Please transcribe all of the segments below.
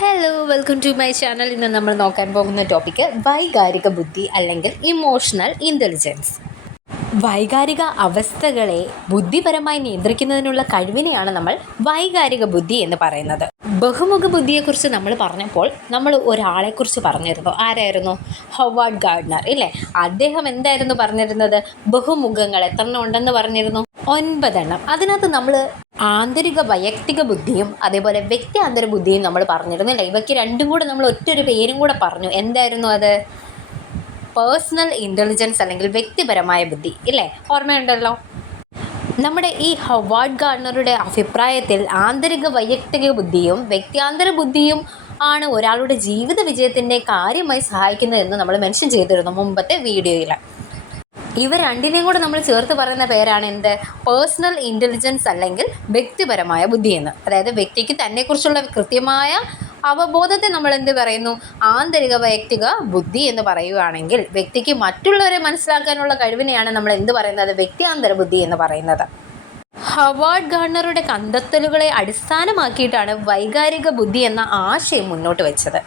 Hello, welcome to my channel. ഇന്ന് നമ്മൾ നോക്കാൻ പോകുന്ന ടോപ്പിക്ക് വൈകാരിക ബുദ്ധി അല്ലെങ്കിൽ ഇമോഷണൽ ഇൻ്റലിജൻസ്. വൈകാരിക അവസ്ഥകളെ ബുദ്ധിപരമായി നിയന്ത്രിക്കുന്നതിനുള്ള കഴിവിനെയാണ് നമ്മൾ വൈകാരിക ബുദ്ധി എന്ന് പറയുന്നത്. ബഹുമുഖ ബുദ്ധിയെക്കുറിച്ച് നമ്മൾ പറഞ്ഞപ്പോൾ നമ്മൾ ഒരാളെക്കുറിച്ച് പറഞ്ഞിരുന്നു. ആരായിരുന്നു? ഹൊവാർഡ് ഗാർഡ്നർ ഇല്ലേ? അദ്ദേഹം എന്തായിരുന്നു പറഞ്ഞിരുന്നത്? ബഹുമുഖങ്ങൾ എത്രണ്ണം ഉണ്ടെന്ന് പറഞ്ഞിരുന്നു? 9 എണ്ണം. അതിനകത്ത് നമ്മൾ ആന്തരിക വൈയക്തിക ബുദ്ധിയും അതേപോലെ വ്യക്തിയാന്തര ബുദ്ധിയും നമ്മൾ പറഞ്ഞിരുന്നില്ല. ഇവയ്ക്ക് രണ്ടും കൂടെ നമ്മൾ ഒറ്റൊരു പേരും കൂടെ പറഞ്ഞു. എന്തായിരുന്നു അത്? പേഴ്സണൽ ഇൻ്റലിജൻസ് അല്ലെങ്കിൽ വ്യക്തിപരമായ ബുദ്ധി ഇല്ലേ? ഓർമ്മയുണ്ടല്ലോ. നമ്മുടെ ഈ ഹൊവാർഡ് ഗാർഡ്നറുടെ അഭിപ്രായത്തിൽ ആന്തരിക വൈയക്തിക ബുദ്ധിയും വ്യക്തിയാന്തര ബുദ്ധിയും ആണ് ഒരാളുടെ ജീവിത വിജയത്തിൻ്റെ കാര്യമായി സഹായിക്കുന്നതെന്ന് നമ്മൾ മെൻഷൻ ചെയ്തിരുന്നു മുമ്പത്തെ വീഡിയോയിൽ. ഇവ രണ്ടിനെയും കൂടെ നമ്മൾ ചേർത്ത് പറയുന്ന പേരാണ് എന്ത്? പേഴ്സണൽ ഇൻ്റലിജൻസ് അല്ലെങ്കിൽ വ്യക്തിപരമായ ബുദ്ധി എന്ന്. അതായത് വ്യക്തിക്ക് തന്നെക്കുറിച്ചുള്ള കൃത്യമായ അവബോധത്തെ നമ്മൾ എന്ത് പറയുന്നു? ആന്തരിക വൈയക്തിക ബുദ്ധി എന്ന് പറയുകയാണെങ്കിൽ, വ്യക്തിക്ക് മറ്റുള്ളവരെ മനസ്സിലാക്കാനുള്ള കഴിവിനെയാണ് നമ്മൾ എന്ത് പറയുന്നത്? വ്യക്തിയാന്തര ബുദ്ധി എന്ന് പറയുന്നത്. ഹൊവാർഡ് ഗാർഡ്നറുടെ കണ്ടെത്തലുകളെ അടിസ്ഥാനമാക്കിയിട്ടാണ് വൈകാരിക ബുദ്ധി എന്ന ആശയം മുന്നോട്ട് വെച്ചത്.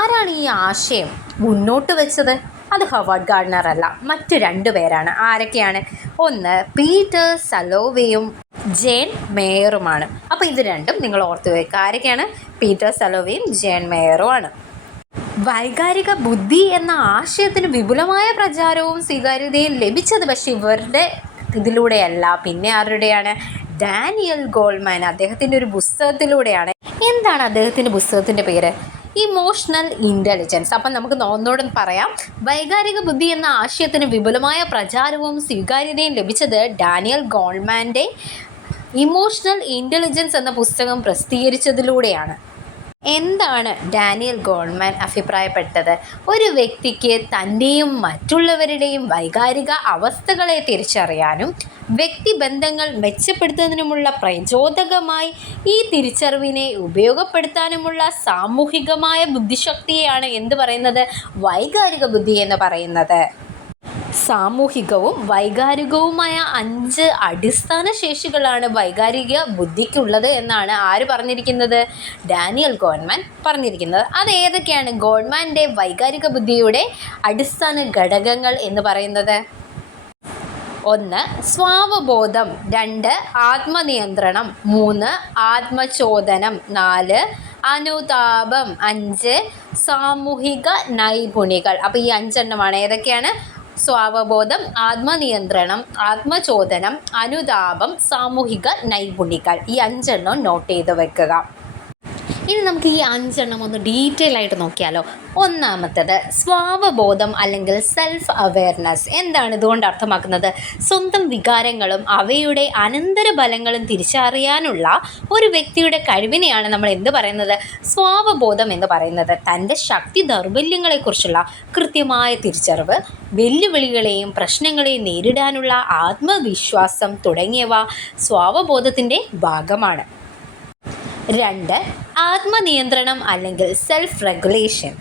ആരാണ് ഈ ആശയം മുന്നോട്ട് വെച്ചത്? അത് ഹൊവാർഡ് ഗാർഡ്നർ അല്ല, മറ്റു 2 പേരാണ്. ആരൊക്കെയാണ്? ഒന്ന് പീറ്റർ സലോവെയും ജേൻ മേയറുമാണ്. അപ്പോൾ ഇത് രണ്ടും നിങ്ങൾ ഓർത്ത് വയ്ക്കുക. ആരൊക്കെയാണ്? Peter സലോവെയും Jane മേയറുമാണ്. വൈകാരിക ബുദ്ധി എന്ന ആശയത്തിന് വിപുലമായ പ്രചാരവും സ്വീകാര്യതയും ലഭിച്ചത് പക്ഷേ ഇവരുടെ ഇതിലൂടെയല്ല. പിന്നെ ആരുടെയാണ്? Daniel Goleman. അദ്ദേഹത്തിൻ്റെ ഒരു പുസ്തകത്തിലൂടെയാണ്. എന്താണ് അദ്ദേഹത്തിൻ്റെ പുസ്തകത്തിൻ്റെ പേര്? Emotional intelligence. അപ്പം നമുക്ക് ഒന്നുകൂടെ പറയാം. വൈകാരിക ബുദ്ധി എന്ന ആശയത്തിന് വിപുലമായ പ്രചാരവും സ്വീകാര്യതയും ലഭിച്ചത് ഡാനിയൽ ഗോൾമാൻ്റെ ഇമോഷണൽ ഇൻ്റലിജൻസ് എന്ന പുസ്തകം പ്രസിദ്ധീകരിച്ചതിലൂടെയാണ്. എന്താണ് ഡാനിയൽ ഗോൾമാൻ അഭിപ്രായപ്പെട്ടത്? ഒരു വ്യക്തിക്ക് തൻ്റെയും മറ്റുള്ളവരുടെയും വൈകാരിക അവസ്ഥകളെ തിരിച്ചറിയാനും വ്യക്തിബന്ധങ്ങൾ മെച്ചപ്പെടുത്തുന്നതിനുമുള്ള പ്രചോദകമായി ഈ തിരിച്ചറിവിനെ ഉപയോഗപ്പെടുത്താനുമുള്ള സാമൂഹികമായ ബുദ്ധിശക്തിയെയാണ് എന്ത് പറയുന്നത്? വൈകാരിക ബുദ്ധി എന്ന് പറയുന്നത്. സാമൂഹികവും വൈകാരികവുമായ 5 അടിസ്ഥാന ശേഷികളാണ് വൈകാരിക ബുദ്ധിക്കുള്ളത് എന്നാണ് ആര് പറഞ്ഞിരിക്കുന്നത്? ഡാനിയൽ ഗോൾമാൻ പറഞ്ഞിരിക്കുന്നത്. അത് ഏതൊക്കെയാണ് ഗോൾമാൻ്റെ വൈകാരിക ബുദ്ധിയുടെ അടിസ്ഥാന ഘടകങ്ങൾ എന്ന് പറയുന്നത്? 1 സ്വാവബോധം, 2 ആത്മനിയന്ത്രണം, 3 ആത്മചോദനം, 4 അനുതാപം, 5 സാമൂഹിക നൈപുണികൾ. അപ്പോൾ ഈ 5 എണ്ണമാണ്. ഏതൊക്കെയാണ്? സ്വാവബോധം, ആത്മനിയന്ത്രണം, ആത്മചോദനം, അനുതാപം, സാമൂഹിക നൈപുണികൾ. ഈ 5 എണ്ണം നോട്ട് ചെയ്ത് വെക്കുക. ഇനി നമുക്ക് ഈ 5 എണ്ണം ഒന്ന് ഡീറ്റെയിൽ ആയിട്ട് നോക്കിയാലോ. ഒന്നാമത്തേത് സ്വാവബോധം അല്ലെങ്കിൽ സെൽഫ് അവെയർനെസ്. എന്താണ് ഇതുകൊണ്ട് അർത്ഥമാക്കുന്നത്? സ്വന്തം വികാരങ്ങളും അവയുടെ അനന്തരഫലങ്ങളും തിരിച്ചറിയാനുള്ള ഒരു വ്യക്തിയുടെ കഴിവിനെയാണ് നമ്മൾ എന്ത് പറയുന്നത്? സ്വാവബോധം എന്ന് പറയുന്നത്. തൻ്റെ ശക്തി ദൗർബല്യങ്ങളെക്കുറിച്ചുള്ള കൃത്യമായ തിരിച്ചറിവ്, വെല്ലുവിളികളെയും പ്രശ്നങ്ങളെയും നേരിടാനുള്ള ആത്മവിശ്വാസം തുടങ്ങിയവ സ്വാവബോധത്തിൻ്റെ ഭാഗമാണ്. 2 ആത്മനിയന്ത്രണം അല്ലെങ്കിൽ സെൽഫ് റെഗുലേഷൻ.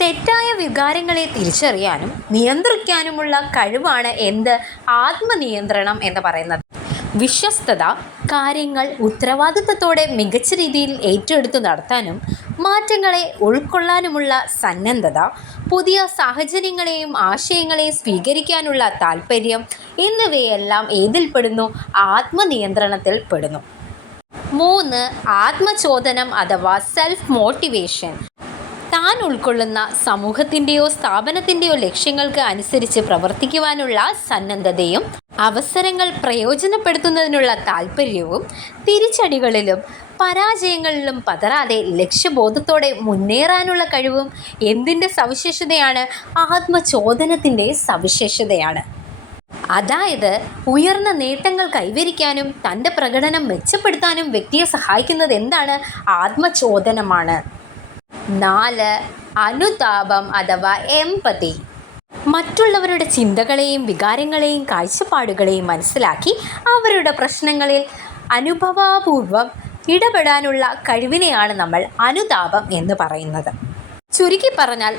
തെറ്റായ വികാരങ്ങളെ തിരിച്ചറിയാനും നിയന്ത്രിക്കാനുമുള്ള കഴിവാണ് എന്ത്? ആത്മനിയന്ത്രണം എന്ന് പറയുന്നത്. വിശ്വസ്തത, കാര്യങ്ങൾ ഉത്തരവാദിത്തത്തോടെ മികച്ച രീതിയിൽ ഏറ്റെടുത്ത് നടത്താനും മാറ്റങ്ങളെ ഉൾക്കൊള്ളാനുമുള്ള സന്നദ്ധത, പുതിയ സാഹചര്യങ്ങളെയും ആശയങ്ങളെയും സ്വീകരിക്കാനുള്ള താൽപ്പര്യം എന്നിവയെല്ലാം ഏതിൽപ്പെടുന്നു? ആത്മനിയന്ത്രണത്തിൽ പെടുന്നു. 3 ആത്മചോദനം അഥവാ സെൽഫ് മോട്ടിവേഷൻ. താൻ ഉൾക്കൊള്ളുന്ന സമൂഹത്തിൻ്റെയോ സ്ഥാപനത്തിൻ്റെയോ ലക്ഷ്യങ്ങൾക്ക് അനുസരിച്ച് പ്രവർത്തിക്കുവാനുള്ള സന്നദ്ധതയും അവസരങ്ങൾ പ്രയോജനപ്പെടുത്തുന്നതിനുള്ള താൽപ്പര്യവും തിരിച്ചടികളിലും പരാജയങ്ങളിലും പതറാതെ ലക്ഷ്യബോധത്തോടെ മുന്നേറാനുള്ള കഴിവും എന്തിൻ്റെ സവിശേഷതയാണ്? ആത്മചോദനത്തിൻ്റെ സവിശേഷതയാണ്. അതായത് ഉയർന്ന നേട്ടങ്ങൾ കൈവരിക്കാനും തൻ്റെ പ്രകടനം മെച്ചപ്പെടുത്താനും വ്യക്തിയെ സഹായിക്കുന്നത് എന്താണ്? ആത്മചോദനമാണ്. 4 അനുതാപം അഥവാ എംപതി. മറ്റുള്ളവരുടെ ചിന്തകളെയും വികാരങ്ങളെയും കാഴ്ചപ്പാടുകളെയും മനസ്സിലാക്കി അവരുടെ പ്രശ്നങ്ങളിൽ അനുഭവപൂർവ്വം ഇടപെടാനുള്ള കഴിവിനെയാണ് നമ്മൾ അനുതാപം എന്ന് പറയുന്നത്. ചുരുക്കി പറഞ്ഞാൽ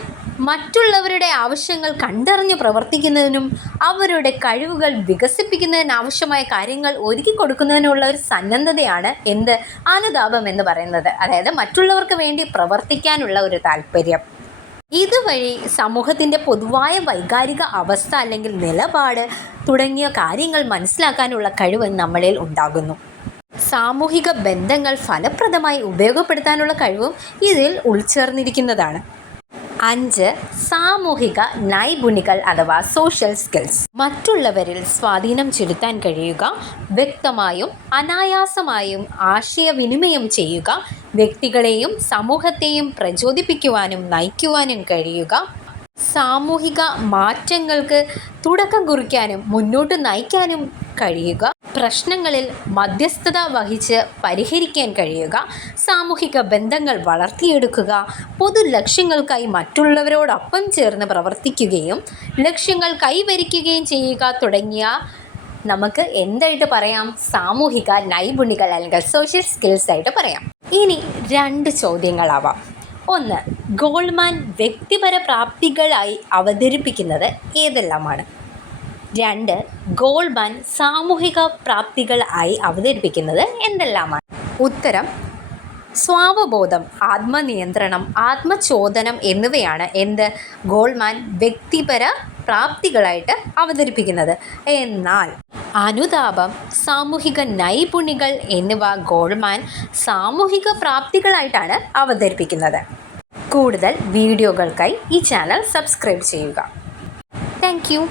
മറ്റുള്ളവരുടെ ആവശ്യങ്ങൾ കണ്ടറിഞ്ഞ് പ്രവർത്തിക്കുന്നതിനും അവരുടെ കഴിവുകൾ വികസിപ്പിക്കുന്നതിനാവശ്യമായ കാര്യങ്ങൾ ഒരുക്കി കൊടുക്കുന്നതിനുള്ള ഒരു സന്നദ്ധതയാണ് അനുതാപം എന്ന് പറയുന്നത്. അതായത് മറ്റുള്ളവർക്ക് വേണ്ടി പ്രവർത്തിക്കാനുള്ള ഒരു താല്പര്യം. ഇതുവഴി സമൂഹത്തിൻ്റെ പൊതുവായ വൈകാരിക അവസ്ഥ അല്ലെങ്കിൽ നിലപാട് തുടങ്ങിയ കാര്യങ്ങൾ മനസ്സിലാക്കാനുള്ള കഴിവ് നമ്മളിൽ ഉണ്ടാകുന്നു. സാമൂഹിക ബന്ധങ്ങൾ ഫലപ്രദമായി ഉപയോഗപ്പെടുത്താനുള്ള കഴിവും ഇതിൽ ഉൾച്ചേർന്നിരിക്കുന്നതാണ്. 5. സാമൂഹിക നൈപുണികൾ അഥവാ സോഷ്യൽ സ്കിൽസ്. മറ്റുള്ളവരിൽ സ്വാധീനം ചെലുത്താൻ കഴിയുക, വ്യക്തമായും അനായാസമായും ആശയവിനിമയം ചെയ്യുക, വ്യക്തികളെയും സമൂഹത്തെയും പ്രചോദിപ്പിക്കുവാനും നയിക്കുവാനും കഴിയുക, സാമൂഹിക മാറ്റങ്ങൾക്ക് തുടക്കം കുറിക്കാനും മുന്നോട്ട് നയിക്കാനും കഴിയുക, പ്രശ്നങ്ങളിൽ മധ്യസ്ഥത വഹിച്ച് പരിഹരിക്കാൻ കഴിയുക, സാമൂഹിക ബന്ധങ്ങൾ വളർത്തിയെടുക്കുക, പൊതു ലക്ഷ്യങ്ങൾക്കായി മറ്റുള്ളവരോടൊപ്പം ചേർന്ന് പ്രവർത്തിക്കുകയും ലക്ഷ്യങ്ങൾ കൈവരിക്കുകയും ചെയ്യുക തുടങ്ങിയ നമുക്ക് എന്തായിട്ട് പറയാം? സാമൂഹിക നൈപുണികൾ അല്ലെങ്കിൽ സോഷ്യൽ സ്കിൽസ് ആയിട്ട് പറയാം. ഇനി 2 ചോദ്യങ്ങളാവാം. 1. ഗോൾഡ്മാൻ വ്യക്തിപര പ്രാപ്തികളായി അവതരിപ്പിക്കുന്നത് ഏതെല്ലാമാണ്? 2. ഗോൾഡ്മാൻ സാമൂഹിക പ്രാപ്തികളായി അവതരിപ്പിക്കുന്നത് എന്തെല്ലാമാണ്? ഉത്തരം: സ്വാവബോധം, ആത്മനിയന്ത്രണം, ആത്മചോദനം എന്നിവയാണ് ഗോൾഡ്മാൻ വ്യക്തിപര പ്രാപ്തികളായിട്ട് അവതരിപ്പിക്കുന്നത്. എന്നാൽ അനുതാപം, സാമൂഹിക നൈപുണികൾ എന്നിവ ഗോൾഡ്മാൻ സാമൂഹിക പ്രാപ്തികളായിട്ടാണ് അവതരിപ്പിക്കുന്നത്. കൂടുതൽ വീഡിയോകൾക്കായി ഈ ചാനൽ സബ്സ്ക്രൈബ് ചെയ്യുക. Thank you.